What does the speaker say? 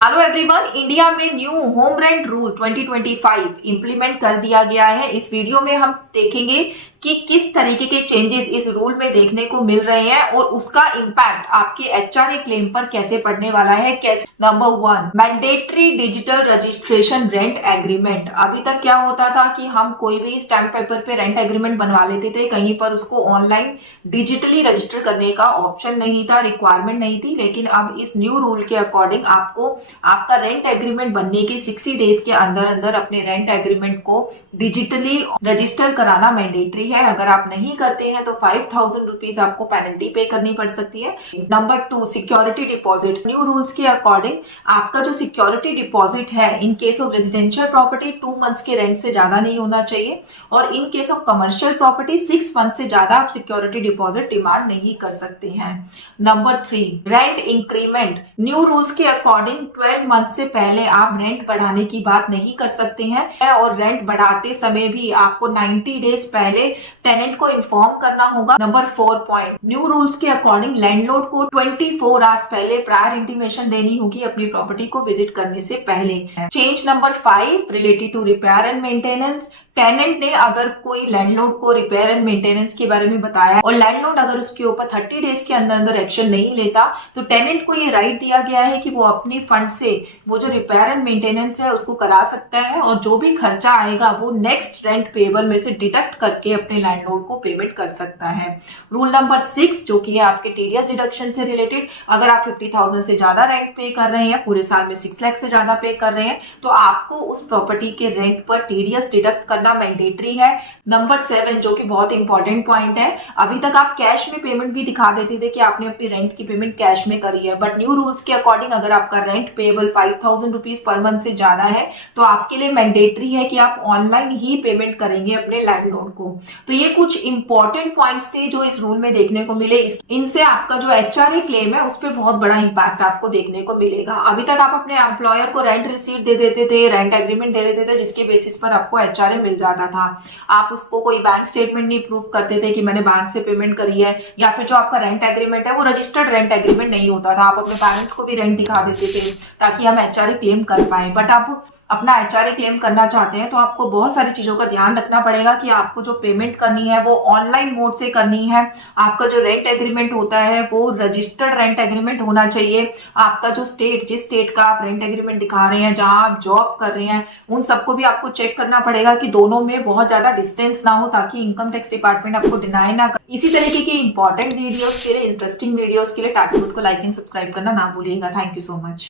Hello everyone, India में new home rent rule 2025 implement कर दिया गया है। इस वीडियो में हम देखेंगे कि किस तरीके के चेंजेस इस रूल में देखने को मिल रहे हैं और उसका इम्पैक्ट आपके एचआरए क्लेम पर कैसे पड़ने वाला है। कैसे number 1, mandatory digital registration rent agreement. अभी तक क्या होता था कि हम कोई भी स्टैम्प पेपर पे रेंट एग्रीमेंट बनवा लेते थे, कहीं पर उसको ऑनलाइन डिजिटली रजिस्टर करने का ऑप्शन नहीं था, रिक्वायरमेंट नहीं थी। लेकिन अब इस न्यू रूल के अकॉर्डिंग आपको आपका रेंट एग्रीमेंट बनने के 60 डेज के अंदर अंदर अपने रेंट एग्रीमेंट को डिजिटली रजिस्टर कराना मैंडेटरी है। अगर आप नहीं करते हैं तो 5000 रुपीज आपको पेनल्टी पे करनी पड़ सकती है। Number 2, security deposit. New rules के अकॉर्डिंग आपका जो सिक्योरिटी डिपॉजिट है in case of residential property 2 months के रेंट से ज्यादा नहीं होना चाहिए, और in case of commercial property 6 month से ज्यादा आप सिक्योरिटी डिपॉजिट डिमांड नहीं कर सकते हैं। Number 3, rent increment. New rules के अकॉर्डिंग 12 मंथ से पहले आप रेंट बढ़ाने की बात नहीं कर सकते हैं, और रेंट बढ़ाते समय भी आपको 90 डेज पहले टेनेंट को इन्फॉर्म करना होगा। नंबर 4 पॉइंट, न्यू रूल्स के अकॉर्डिंग लैंडलॉर्ड को 24 आवर्स पहले प्रायर इंटीमेशन देनी होगी अपनी प्रॉपर्टी को विजिट करने से पहले। Change number 5, related to repair and maintenance. Tenant ने अगर कोई लैंडलॉर्ड को रिपेयर एंड मेंटेनेंस के बारे में बताया और लैंडलॉर्ड अगर उसके ऊपर 30 डेज के अंदर अंदर एक्शन नहीं लेता, तो टेनेंट को ये राइट दिया गया है कि वो अपने फंड से वो जो रिपेयर एंड मेंटेनेंस है उसको करा सकता है, और जो भी खर्चा आएगा वो नेक्स्ट रेंट पेबल में से डिडक्ट करके अपने लैंडलॉर्ड को पेमेंट कर सकता है। रूल नंबर 6, जो कि है आपके टीडीएस डिडक्शन से रिलेटेड। अगर आप 50,000 से ज्यादा रेंट पे कर रहे हैं, पूरे साल में 6 लाख से ज्यादा पे कर रहे हैं, तो आपको उस प्रॉपर्टी के रेंट पर टीडीएस डिडक्ट करना मैंडेटरी है। नंबर 7, जो कि बहुत इंपॉर्टेंट पॉइंट है, अभी तक आप कैश में पेमेंट भी दिखा देते थे कि आपने अपनी रेंट की पेमेंट कैश में करी है, बट न्यू रूल्स के अकॉर्डिंग अगर आपका rent payable 5000 rupees per month से ज्यादा है तो आपके लिए मैंडेटरी है कि आप ऑनलाइन ही पेमेंट करेंगे अपने लैंडलॉर्ड को। तो ये कुछ इंपॉर्टेंट पॉइंट्स थे जो इस रूल में देखने को मिले। इनसे आपका जो एचआरए क्लेम है उस पर बहुत बड़ा इंपैक्ट आपको देखने को मिलेगा। अभी तक आप अपने एम्प्लॉयर को रेंट रिसीट दे देते थे, रेंट एग्रीमेंट दे देते थे, जिसके बेसिस पर आपको एचआरए मिल जाता था। आप उसको कोई बैंक स्टेटमेंट नहीं प्रूव करते थे कि मैंने बैंक से पेमेंट करी है, या फिर जो आपका रेंट एग्रीमेंट है वो रजिस्टर्ड रेंट एग्रीमेंट नहीं होता था। आप अपने पेरेंट्स को भी रेंट दिखा देते थे ताकि हम एचआरए क्लेम कर पाए। बट आप अपना एचआरए क्लेम करना चाहते हैं तो आपको बहुत सारी चीजों का ध्यान रखना पड़ेगा कि आपको जो पेमेंट करनी है वो ऑनलाइन मोड से करनी है। आपका जो रेंट एग्रीमेंट होता है वो रजिस्टर्ड रेंट एग्रीमेंट होना चाहिए। आपका जो स्टेट, जिस स्टेट का आप रेंट एग्रीमेंट दिखा रहे हैं, जहां आप जॉब कर रहे हैं, उन सबको भी आपको चेक करना पड़ेगा कि दोनों में बहुत ज्यादा डिस्टेंस ना हो, ताकि इनकम टैक्स डिपार्टमेंट आपको डिनाई ना करे। इसी तरीके की इंपॉर्टेंट वीडियोस के लिए, इंटरेस्टिंग वीडियोस के लिए टाटूट को लाइक एंड सब्सक्राइब करना ना भूलिएगा। Thank you so much.